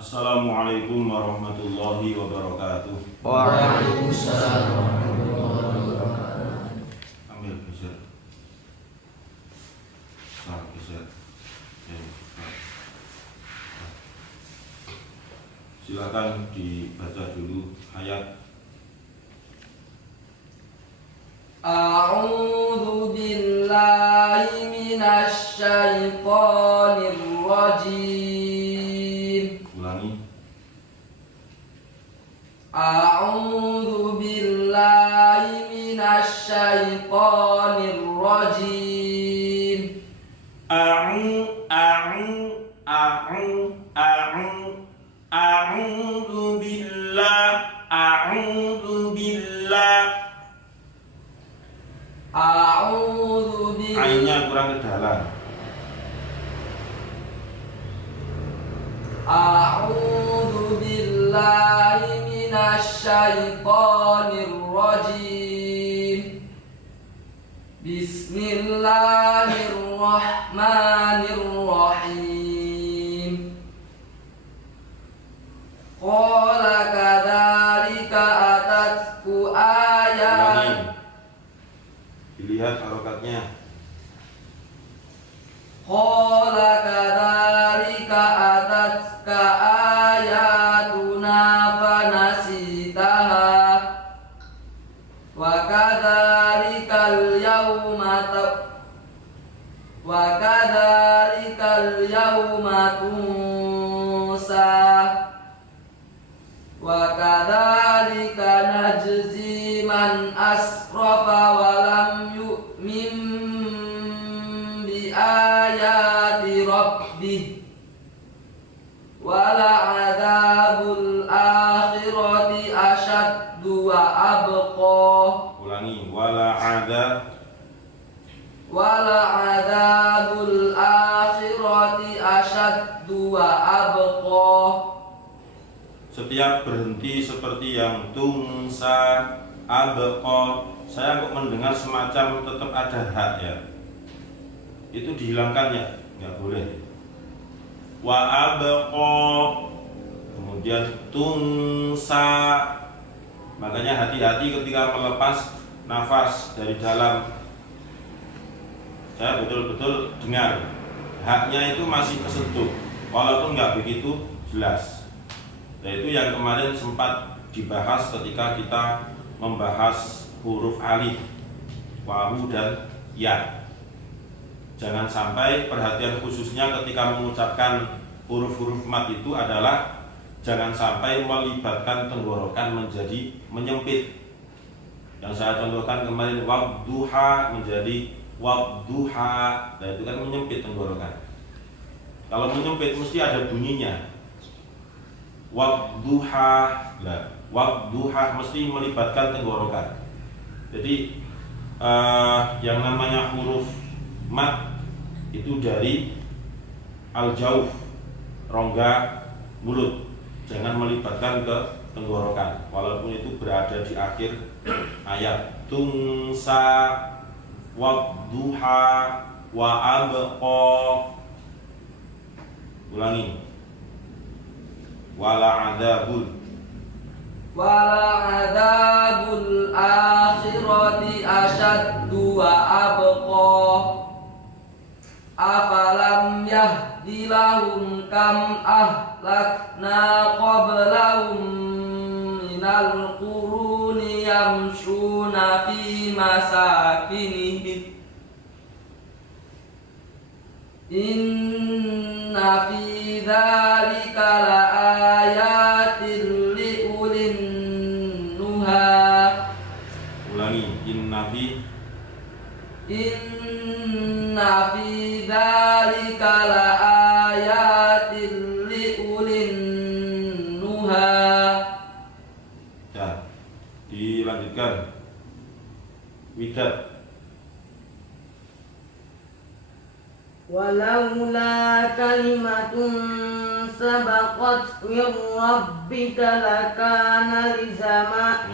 Assalamualaikum warahmatullahi wabarakatuh. Waalaikumsalam warahmatullahi wabarakatuh. Ambil geser. Geser. Silakan dibaca dulu ayat. A'udzu billahi minasy syaithanir rajim. Ulangi. A'udzu billahi minasy syaithanir rajim. A'udzu billah. A'udzu billahi. Ainnya kurang ke dalam. A'udzu billahi minasy syaithanir rajim. Bismillahirrahmanirrahim. Qala kadzalika atatku ayat. Dilihat harokatnya. Qala kadzalika atatka ayatuna fanasitaha wa kadzalikal yawma tunsa wa kadzalika najzi man asrafa wa lam yu'min bi ayati rabbih wala adzabul akhirati asyaddu wa abqa. Ulangi. Wala adzabul akhirati asyaddu wa abqa. Setiap berhenti seperti yang tungsa abqa. Saya kok mendengar semacam tetap ada hak ya. Itu dihilangkan ya, nggak boleh. Wa abqa, kemudian tungsa. Makanya hati-hati ketika melepas nafas dari dalam. Saya betul-betul dengar haknya itu masih kesentuh, walaupun nggak begitu jelas. Yaitu yang kemarin sempat dibahas ketika kita membahas huruf alif, wawu dan ya. Jangan sampai perhatian khususnya ketika mengucapkan huruf-huruf mat itu adalah jangan sampai melibatkan tenggorokan menjadi menyempit. Yang saya contohkan kemarin wadduha menjadi wadduha, nah itu kan menyempit tenggorokan. Kalau menyempit mesti ada bunyinya. Wadduha, nah wadduha mesti melibatkan tenggorokan. Jadi yang namanya huruf mat itu dari al-jauf, rongga mulut, jangan melibatkan ke tenggorokan walaupun itu berada di akhir ayat. Tungsa wadduha wa abqa. Ulangi. Wala adzabul akhirati asyaddu wa abqa. Afalam yahdi lahum kam ahlakna qablahum minal quruni yamshuna fi masakinihim inna fi dzalika laayatin liulin nuha. Ulangi. Inna fi dzalika laayatin liulin nuha. Ya, dilanjutkan. Widat. Walaula kalimatun sabaqat min rabbika lakana lizama.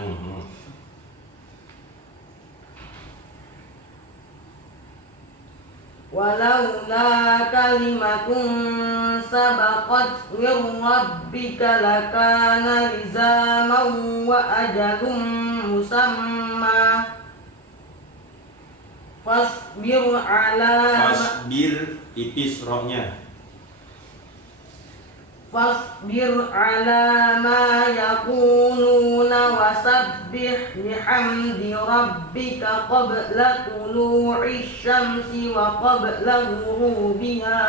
Walaula kalimatun سبقت من ربك لكان لزاما وأجل مسمى فاصبر على Fasbir tipis rohnya. فاصبر على ما يقولون وسبح بحمد ربك قبل طلوع الشمس وقبل غروبها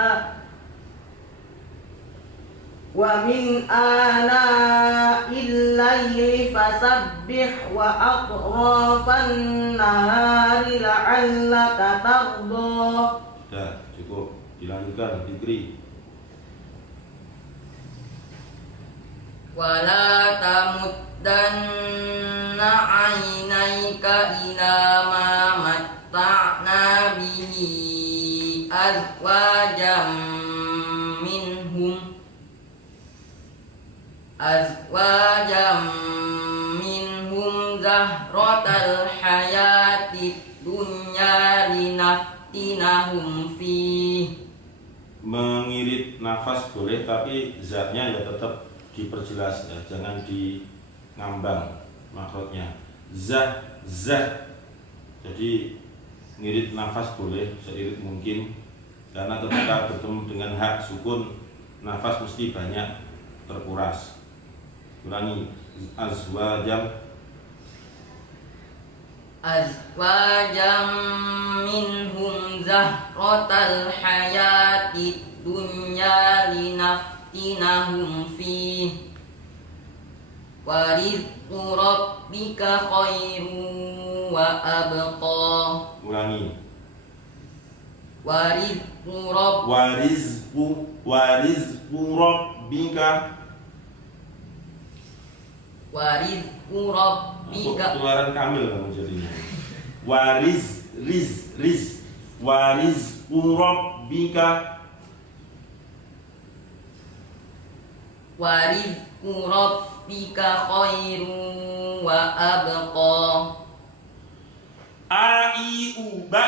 ومن آناء الليل فسبح وأطراف النهار لعلك ترضى. Sudah cukup, dilanjutkan Fikri. ولا تمدن عينيك إلى ما متعنا به أزواجا منهم زهرة الحياة الدنيا لنفتنهم فيه. Mengirit nafas boleh, tapi zatnya ya tetap diperjelas ya, jangan di ngambang makrotnya. Zah. Jadi ngirit nafas boleh seirit mungkin, karena ketika bertemu dengan hak sukun nafas mesti banyak terkuras. Ulangi, azwajam minhum zahratal hayatid dunya linaftinahum fih wa rizqu rabbika khairu wa abqa. Ulangi, wa rizqu rabbika. Ketularan kamil kamu jadinya. Warizqu rabbika. Warizqu rabbika khairu wa abqa. Aiuba.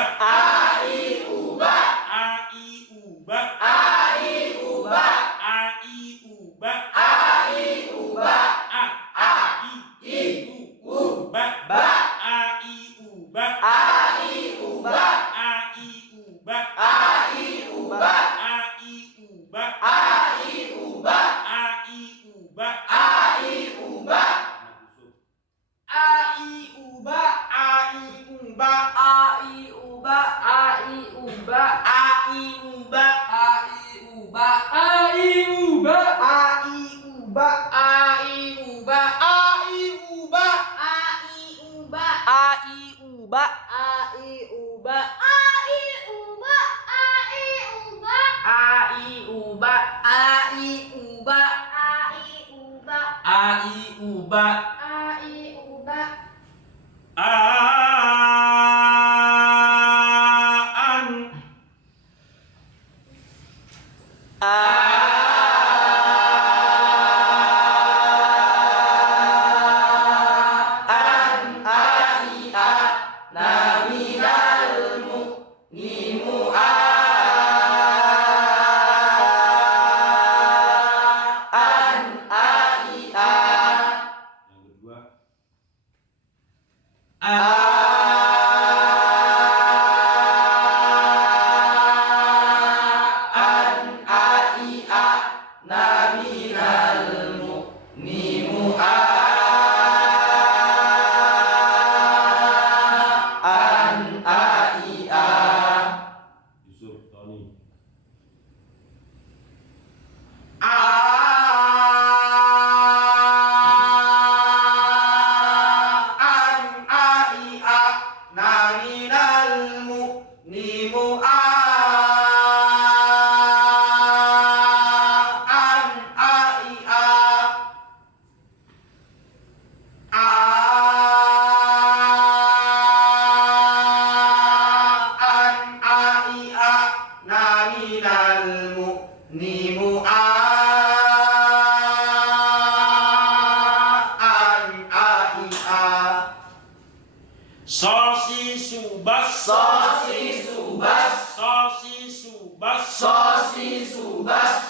Sosi subas.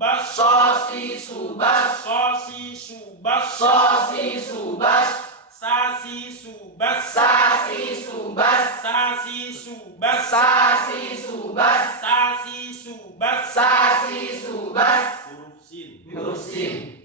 subas, sosi subas, sosi subas, sosi subas, sasi subas, sasi subas, sasi subas, sasi subas, sasi subas, sasi subas. huruf sin Huruf sin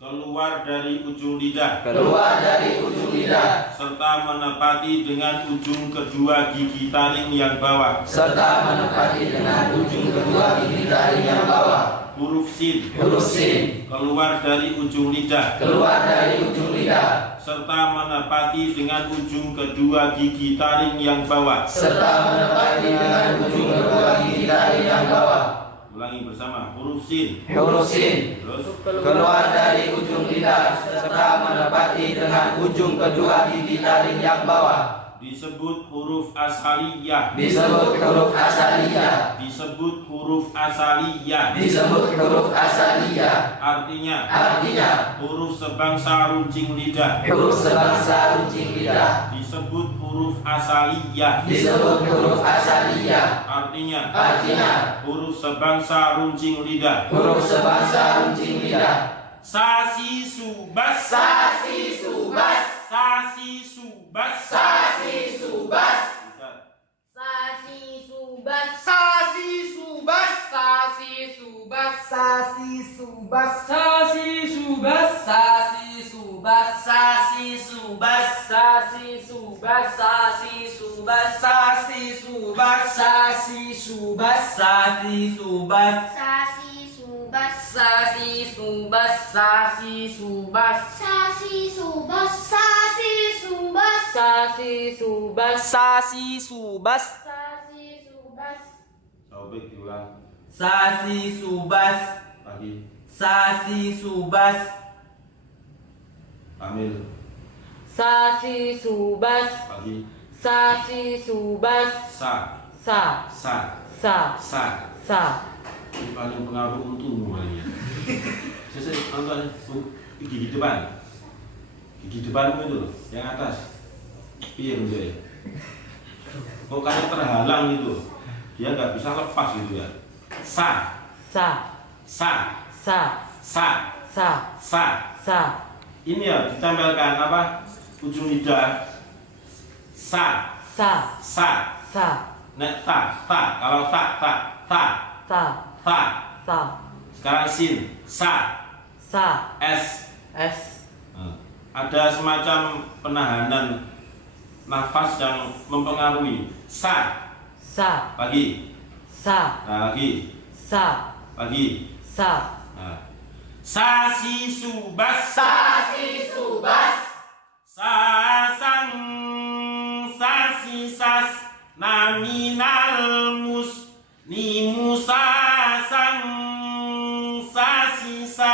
keluar dari ujung lidah keluar dari ujung lidah serta menepati dengan ujung kedua gigi taring yang bawah. serta menepati dengan ujung kedua gigi taring yang bawah. Huruf sin Huruf sin keluar dari ujung lidah keluar dari ujung lidah serta menepati dengan ujung kedua gigi taring yang bawah. serta menepati dengan ujung kedua gigi taring yang bawah. Ulangi bersama, huruf sin. Huruf sin Terus keluar dari ujung lidah serta menepati dengan ujung kedua gigi taring yang bawah. disebut huruf asaliyah. Disebut huruf asaliyah. Disebut huruf asaliyah. Disebut huruf asaliyah. Artinya huruf sebangsa runcing lidah. Huruf sebangsa runcing lidah. Disebut huruf asaliyah. Disebut huruf asaliyah. Artinya huruf sebangsa runcing lidah. Huruf sebangsa runcing lidah. Sasi subas. Sasi subas. Sasi subas. Sasi subas. Sasi subas. Sasi subas. Sasi subas. Sasi subas. Sasi subas. Sasi subas. Sasi subas. Sasi subas. Sasi subas. Sasi subas. Sasi subas. Sasi subas. Sasi subas, Sasi subas. Sasi subas. sasi subas, sasi subas, Sasi subas. Sasi subas. sasi subas, Taufik diulang Sasi subas. lagi. Sasi subas. Amil Sasi subas. lagi. Sasi subas. Sa Sa. sa Sa. sa. Sa. Ini paling pengaruh untukmu kali ya. Saya nonton gigi depan. Gigi depanmu itu loh, yang atas. Iya bener ya. Kok kayak terhalang gitu. Dia nggak bisa lepas gitu ya. Sa Sa. sa Sa. sa Sa. sa. Sa. Ini ya ditempelkan apa? Ujung lidah. Sa Sa. sa. Sa. Nek ta kalau ta. Sa. Ta. Sa. Sekarang sin. Sa. Sa. S. S. Ada semacam penahanan nafas yang mempengaruhi. Sa. Sa. Lagi. Sa. Nah, lagi. Sa. Lagi. Sa. Nah. Sasi subas. Sasi subas. Sasang sasi sas naminal mus ni musasang sasi sa.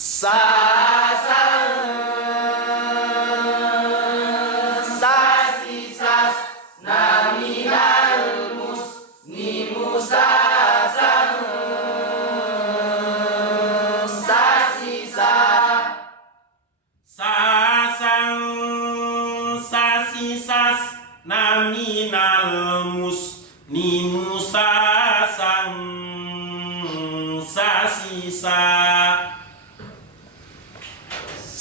Sasang sasi sas naminal mus ni musasang sasi sa. Sasang sasi sas naminal mus ni musasang sasi sa.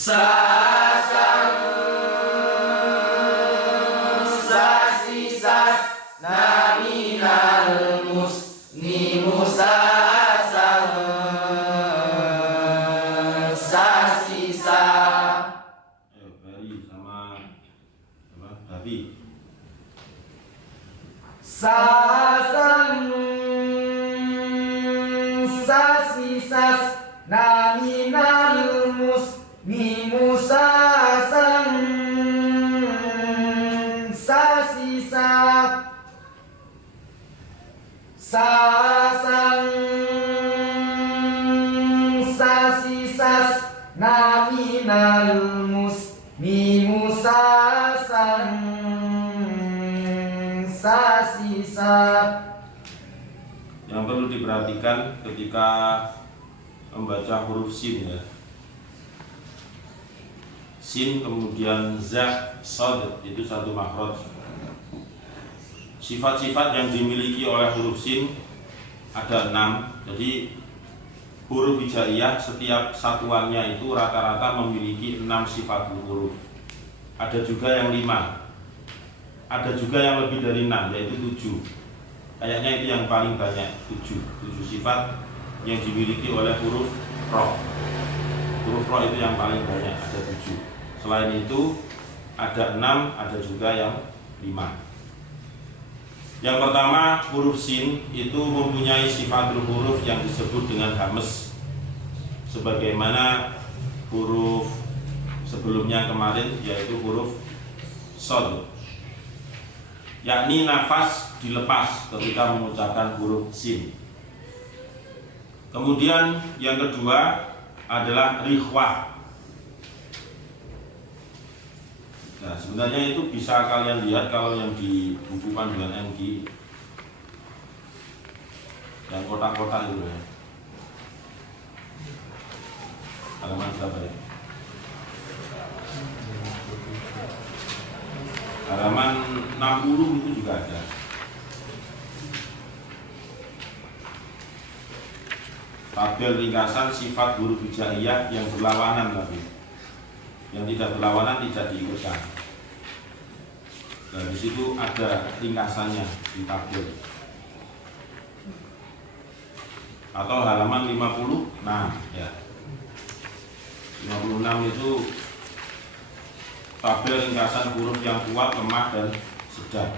Sasang sasi sas naminal mus ni musasang sasi sa. Ayo Bari sama apa? Davi. Sasang sasi sas naminal mus ni musasang sasi sa. Sasang sasi sas naminal mus ni musasang sasi sa. Yang perlu diperhatikan ketika membaca huruf sin ya. Sin kemudian za, sod itu satu makhraj. Sifat-sifat yang dimiliki oleh huruf sin ada 6. Jadi huruf hijaiyah setiap satuannya itu rata-rata memiliki 6 sifat huruf. Ada juga yang 5. Ada juga yang lebih dari 6, yaitu 7. Kayaknya itu yang paling banyak, 7 sifat yang dimiliki oleh huruf ro. Huruf ro itu yang paling banyak, ada 7. Selain itu ada 6, ada juga yang 5. Yang pertama, huruf sin itu mempunyai sifat huruf yang disebut dengan hames, sebagaimana huruf sebelumnya kemarin, yaitu huruf sod, yakni nafas dilepas ketika mengucapkan huruf sin. Kemudian yang kedua adalah rikhwah. Nah, sebenarnya itu bisa kalian lihat kalau yang di buku panduan MG yang kotak-kotak itu ya. Halaman berapa ya? Halaman 60 itu juga ada. Tabel ringkasan sifat huruf hijaiyah yang berlawanan tapi. Yang tidak berlawanan tidak diikutkan. Nah, di situ ada ringkasannya di tabel. Atau halaman 56 ya. 56 itu tabel ringkasan huruf yang kuat, lemah dan sedang.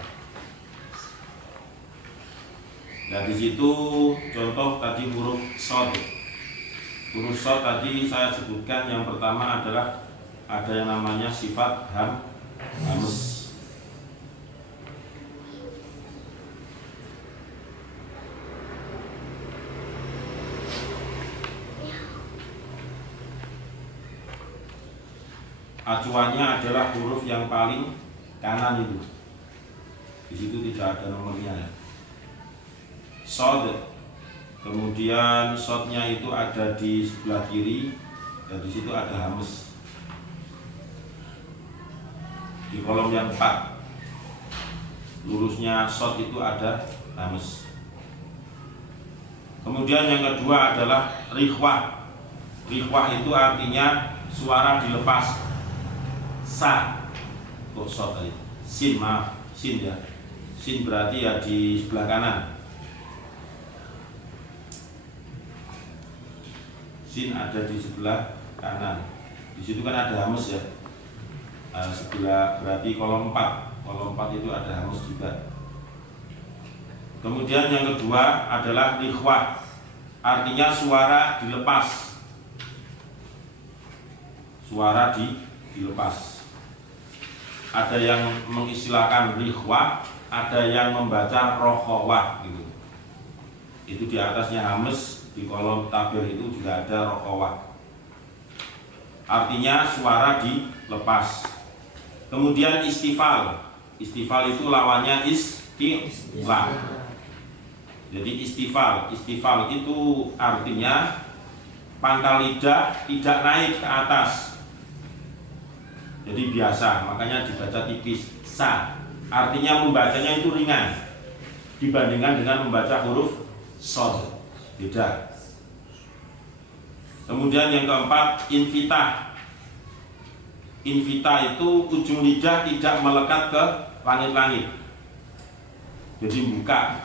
Nah, di situ contoh tadi huruf shod. Huruf shod tadi saya sebutkan yang pertama adalah ada yang namanya sifat hames. Acuannya adalah huruf yang paling kanan itu. Di situ tidak ada nomornya ya. Shod. Kemudian shotnya itu ada di sebelah kiri dan di situ ada hames. Di kolom yang 4 lurusnya shot itu ada hames. Kemudian yang kedua adalah rikhwah. Rikhwah itu artinya suara dilepas. Sa. Kok shot tadi? Sin, maaf, sin ya. Sin berarti ya di sebelah kanan. Sin ada di sebelah kanan. Di situ kan ada hames ya. Sebelah berarti kolom 4. Kolom 4 itu ada hamus juga. Kemudian yang kedua adalah rikhwah. Artinya suara dilepas. Suara dilepas. Ada yang mengistilahkan rikhwah, ada yang membaca rokhawah gitu. Itu di atasnya hames, di kolom tabel itu juga ada rokhawah. Artinya suara dilepas. Kemudian istifal. Istifal itu lawannya istilah. Jadi istifal itu artinya pangkal lidah tidak naik ke atas. Jadi biasa, makanya dibaca tipis. Sa. Artinya membacanya itu ringan dibandingkan dengan membaca huruf shod. Beda. Kemudian yang keempat, infitah. Invita itu ujung lidah tidak melekat ke langit-langit. Jadi buka.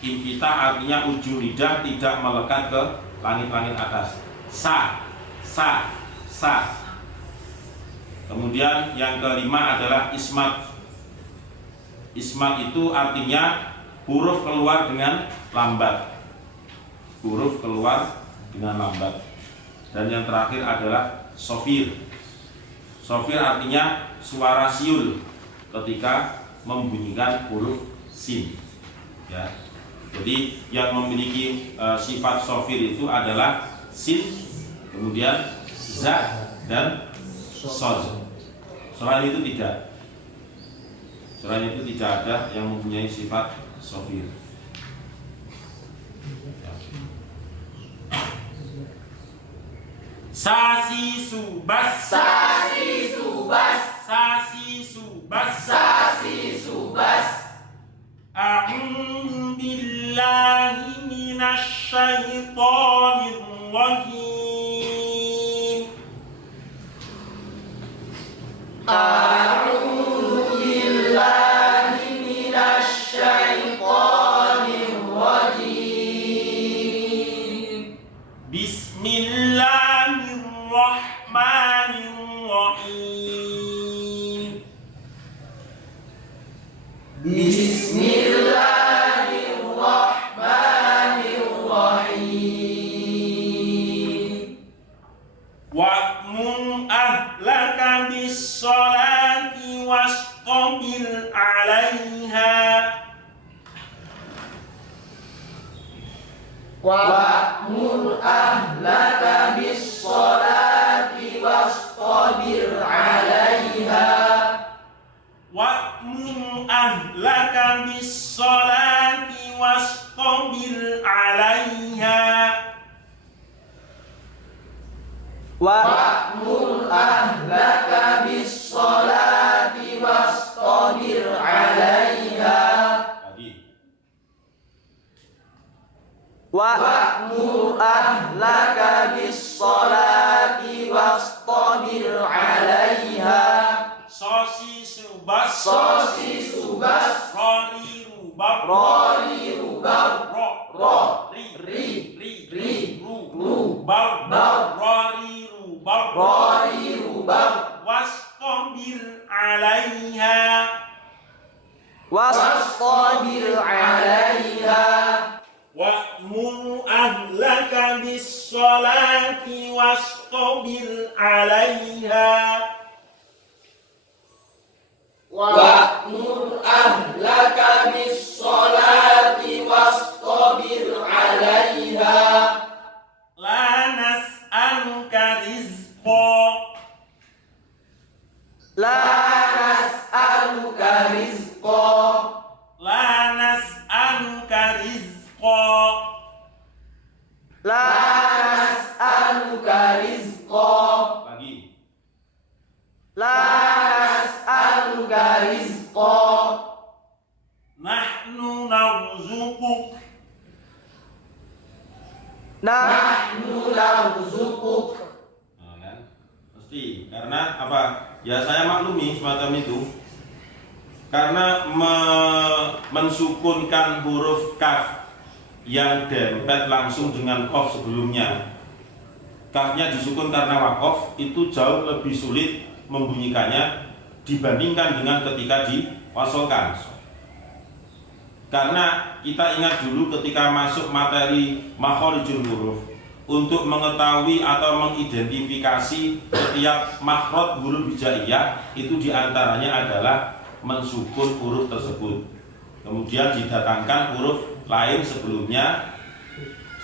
Invita artinya ujung lidah tidak melekat ke langit-langit atas. Sa, sa, sa. Kemudian yang kelima adalah ismat. Ismat itu artinya huruf keluar dengan lambat. Huruf keluar dengan lambat. Dan yang terakhir adalah sofir. Sofir artinya suara siul ketika membunyikan huruf sin. Ya. Jadi yang memiliki sifat sofir itu adalah sin, kemudian za dan sod. Selain itu tidak. Selain itu tidak ada yang mempunyai sifat sofir. Sasi subas, Sasi subas, sasi subas, sasi subas. billahi minasyaitonir rajim. A'udzu billahi minasyaitonir rajim. Bismillahirrahmanirrahim. Bismillahirrahmanirrahim. Wa'mur ahlaka bis-sholati wastabir 'alaiha. Wa'mur ahlaka bis-sholati wastabir 'alaiha. Wa'mur ahlaka bis-sholati wastabir 'alaiha. Wa'mur ahlaka bis-sholati wastabir 'alaiha. Lagi. Wa'mur ahlaka bis-sholati wastabir 'alaiha. Sosi subas. Sosi subas. Rori rubab. Rori rubab. Ro. Ri. Rubab. Rori rubab. Rori rubab. Wastabir 'alaiha. Wastabir 'alaiha. Wa'mur ahlaka bis-sholati wastabir 'alaiha. Wa'mur ahlaka bis-sholati wastabir 'alaiha. La nas'aluka rizqa. La nas'aluka rizqa. La nas'aluka rizqa. La nas'aluka rizqa. Lagi. La nas'aluka rizqa. Nahnu narzuquk. Nahnu narzuquk. Nah, kan? Mesti karena apa? Ya saya maklumi semacam itu. Karena mensukunkan huruf kaf yang dempet langsung dengan qaf sebelumnya. Kafnya disukun karena wakof, itu jauh lebih sulit membunyikannya dibandingkan dengan ketika diwasolkan. Karena kita ingat dulu ketika masuk materi makhorijul huruf, untuk mengetahui atau mengidentifikasi setiap makhraj huruf hijaiyah itu diantaranya adalah mensukun huruf tersebut. Kemudian didatangkan huruf lain sebelumnya.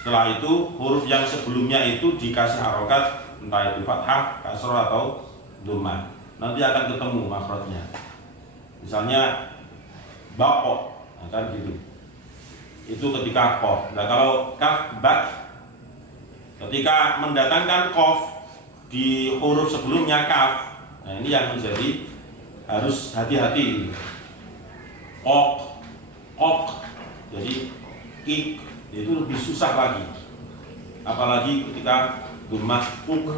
Setelah itu huruf yang sebelumnya itu dikasih harokat, entah itu fathah, kasroh atau dhammah. Nanti akan ketemu makhrajnya. Misalnya baqo, kan gitu. Itu ketika qaf. Nah kalau kaf bak, ketika mendatangkan qaf di huruf sebelumnya kaf, nah ini yang menjadi harus hati-hati. Ok, jadi ik itu lebih susah lagi. Apalagi ketika dhammah uk.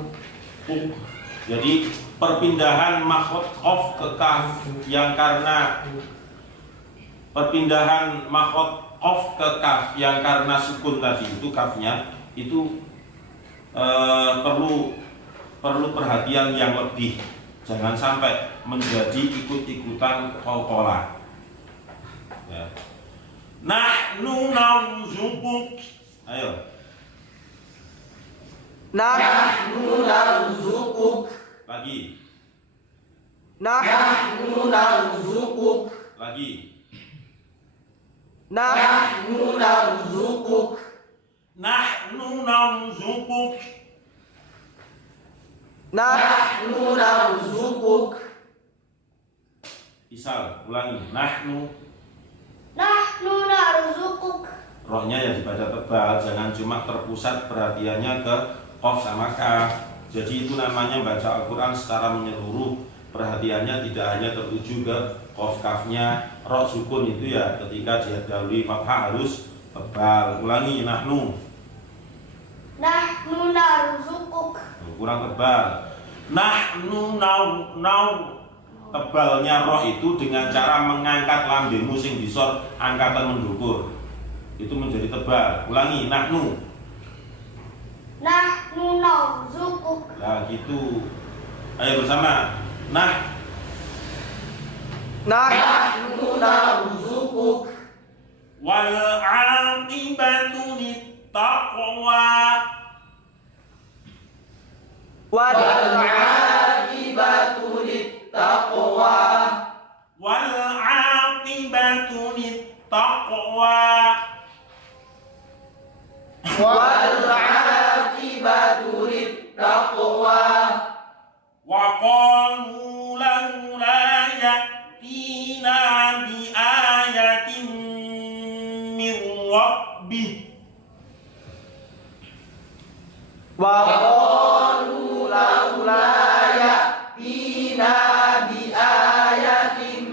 Jadi perpindahan makhraj qaf ke kaf yang karena perpindahan makhraj qaf ke kaf yang karena sukun tadi itu kafnya itu perlu perhatian yang lebih. Jangan sampai menjadi ikut-ikutan qalqalah. Ya. Nahnu narzuquk. Ayo. Nahnu narzuquk. Lagi. Nahnu narzuquk. Lagi. Nahnu narzuquk. Nahnu narzuquk. Nahnu narzuquk. Isal, ulangi. Nahnu. Nahnu narzuquk. Rohnya yang dibaca tebal, jangan cuma terpusat perhatiannya ke qaf sama kaf. Jadi itu namanya baca Al-Quran secara menyeluruh. Perhatiannya tidak hanya tertuju ke qaf kafnya. Ro sukun itu ya ketika dihadiri fathah harus tebal. Ulangi, nahnu. Nahnu narzuquk. Kurang tebal. Nahnu nau tebalnya roh itu dengan cara mengangkat lambemu sing disor angkatan mendukur. Itu menjadi tebal. Ulangi, nahnu. Nahnu narzuquk. Nah, gitu. Ayo bersama. Nahnu narzuquk. Wal aqibatu littaqwa. Wal aqibatu littaqwa. Wal aqibatu littaqwa. Wal aqibatu littaqwa. Wa qalu laula ya'tina bi ayatin min rabbih. Wa qalu laula ya'tina bi ayatin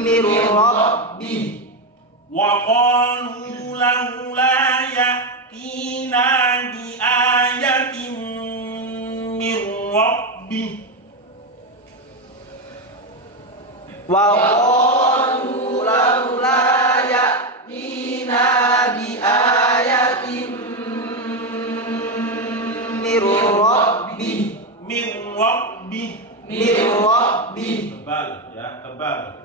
min rabbih. Wa qalu laula ya'tina bi ayatin min rabbih. Wa qalu laula ya'tina bi ayatin min rabbih. Min rabbih. Min rabbih. Tebal ya, tebal.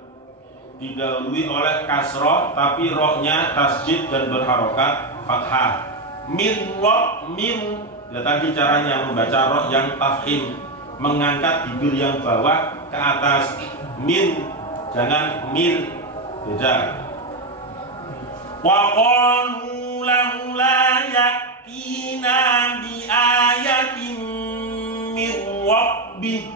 Didahului oleh kasroh tapi rohnya tasjid dan berharokat fathah. Min roh min. Ya tadi caranya membaca roh yang tafkhim, mengangkat bibir yang bawah ke atas. Min, jangan mil, beda. Wa qalu laula ya'tina bi ayatin min rabbih.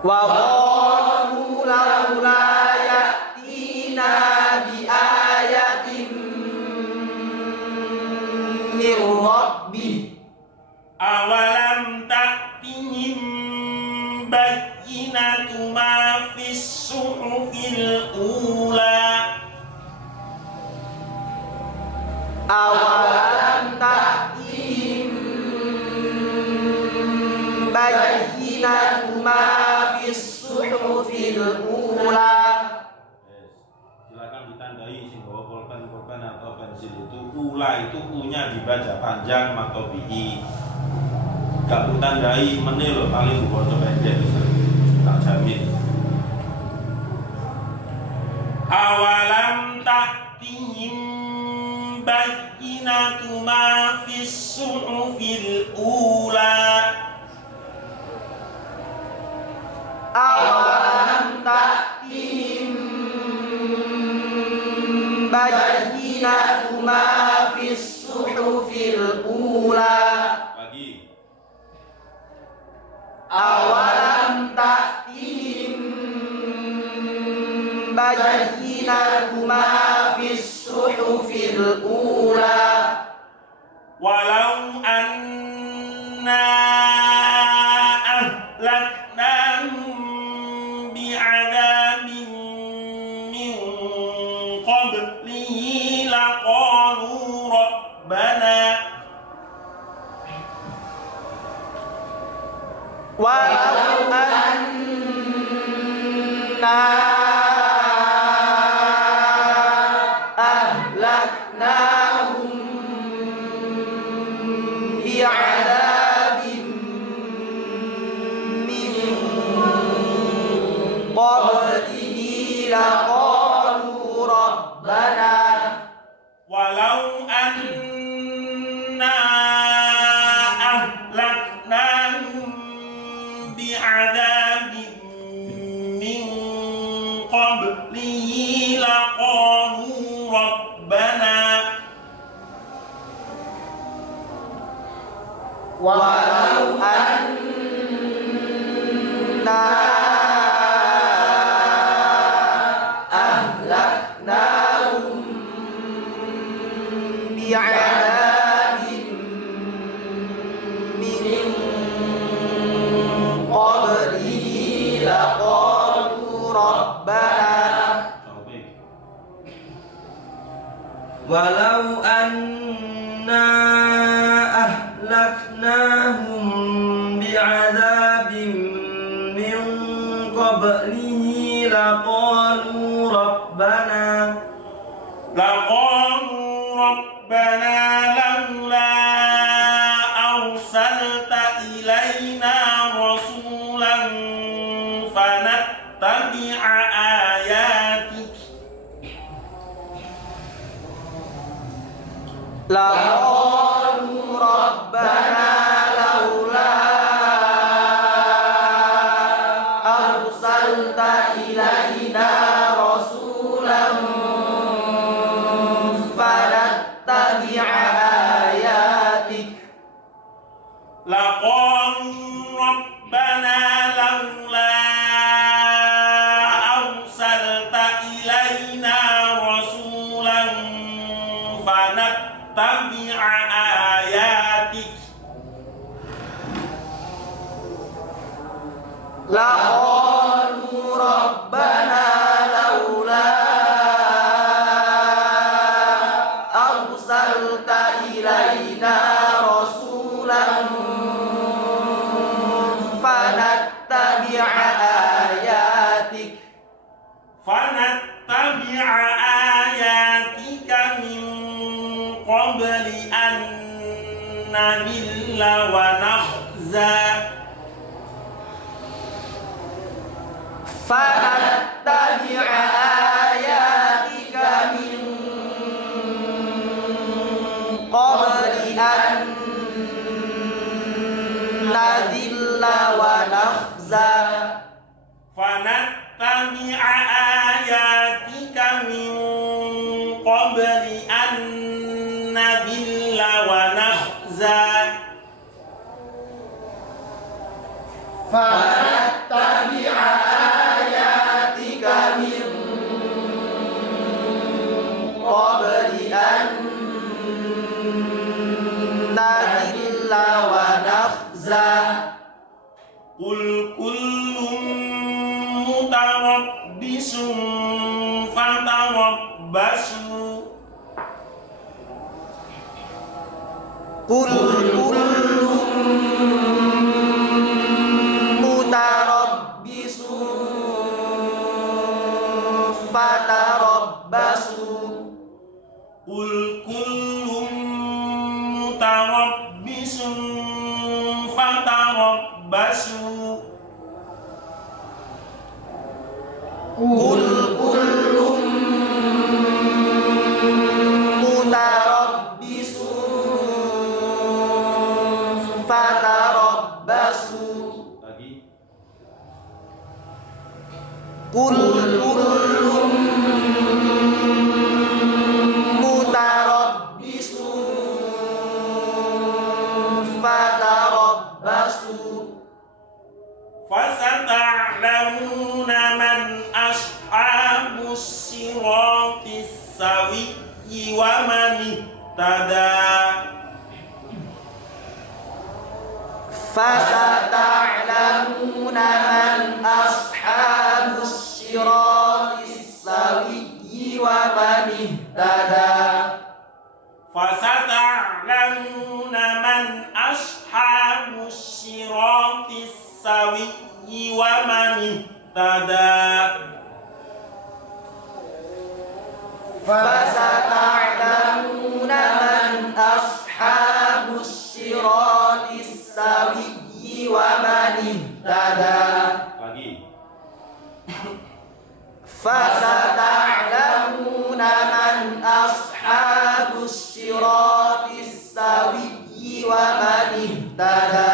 Wa qalu laula ya'tina bi ayatin min rabbih. Awalam ta'tihim bayyinatu ma fis suhufil ula. Awalam ta'tihim bayyinatu ma fis suhufil ula. Silakan ditandai sing bawa pulpen atau pensil itu. Ula itu u-nya dibaca panjang atau bihi. Gak tandai menil paling baca pendek tak jamin. Awalam ta'tihim bayyinatu ma fis suhufil ula. Awalam ta'tihim bayyinatu ma fis suhufil ula. Lagi. Awalam ta'tihim bayyinatu ma fis suhufil ula. Walau anna ahlaknahum bi'adzabin min qablihi laqalu rabbana. Walau anna ahlaknahum bi'adzabin min qablihi laqalu rabbana. Walau anna ahlaknahum bi'adzabin min qablihi laqalu rabbana. Walau anna ahlaknahum bi'adzabin min qablihi laqalu rabbana walau anna ahlaknahum bi'adzabin min qablihi laqalu rabbana laula arsalta ilaina rasulan fanattabi'a ayatik. laqalu rabbana laula arsalta ilaina rasulan fanattabi'a ayatik. Laqalu rabbana laula arsalta ilaina rasulan fanattabi'a ayatik. laqalu rabbana laula arsalta ilaina rasulan fanattabi'a ayatik. Fanattabi'a ayatika min qabli an nadilla wa nakhza. fanattabi'a ayatika min qabli an nadilla wa nakhza. Fanattabi'a ayatika min qabli an nadilla wa nakhza. fanattabi'a ayatika min qabli an nadilla wa nakhza. Qul kullum mutarabbisun fatarabbasu. Qul kullum mutarabbisun fatarabbasu. Qul kullum mutarabbisun fatarabbasu. Qul kullum mutarabbisun fatarabbasu. Lagi. Qul kullum mutarabbisun fatarabbasu. Fasata'lamuna man ashabus siratis sawiyyi wa man ihtada. Fasata'lamuna man ashabus siratis sawiyyi wa man ihtada. Fasata'lamuna man ashabus siratis sawiyyi wa man ihtada. Fasata'lamuna man ashabus siratis sawiyyi wa man ihtada. Lagi. Fasata'lamuna man ashabus siratis sawiyyi wa man ihtada.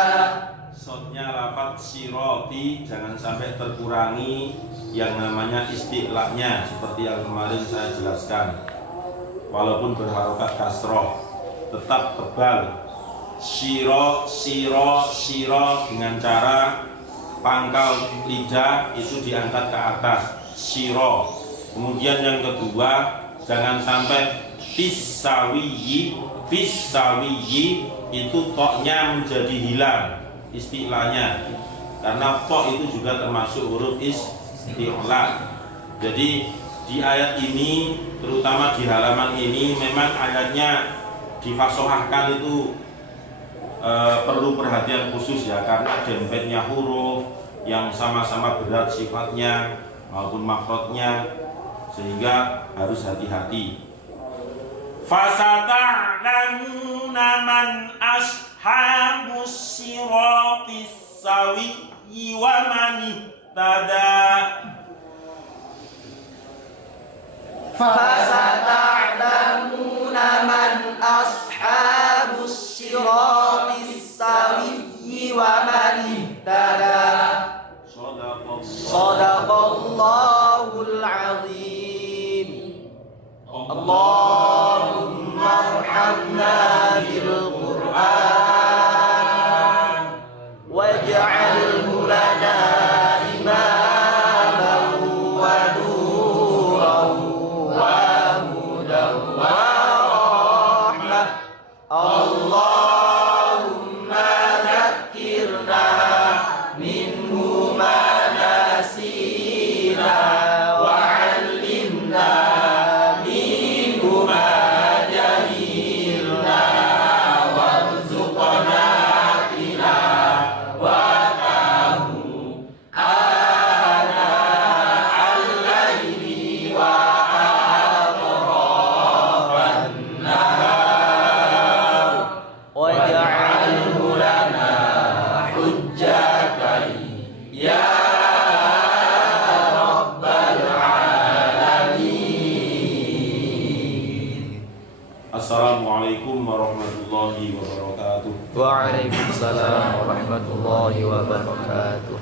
Shotnya lafaz siroti jangan sampai terkurangi yang namanya istiqlahnya seperti yang kemarin saya jelaskan. Walaupun berharokat kasroh tetap tebal. Siro, siro, siro dengan cara pangkal lidah itu diangkat ke atas. Siro. Kemudian yang kedua, jangan sampai fisawiyi. Fisawiyi itu toknya menjadi hilang istiqlahnya, karena tok itu juga termasuk huruf istiqlah. Jadi di ayat ini, terutama di halaman ini, memang ayatnya difasohahkan itu perlu perhatian khusus ya, karena dempetnya huruf yang sama-sama berat sifatnya maupun makhrajnya, sehingga harus hati-hati. Fasata'lamuna man ashabus siratis sawiyyi wa man ihtada. Fasata'lamuna man ashabus siratis sawiyyi wa man ihtada. Shadaqallahul azim. Allahumma arhamna bil Qur'an waj'alhu lana imaman wa nuran wa hudan wa rahmah. Allahumma dzakkirna minhu ma nasina wa 'allimna minhu ma jahilna warzuqna tilawatahu ana al-laili wa atrafan nahar waj'alhu lana hujjatan ya rabbal alamin. Assalamualaikum warahmatullahi wabarakatuh. Waalaikumsalam warahmatullahi wabarakatuh.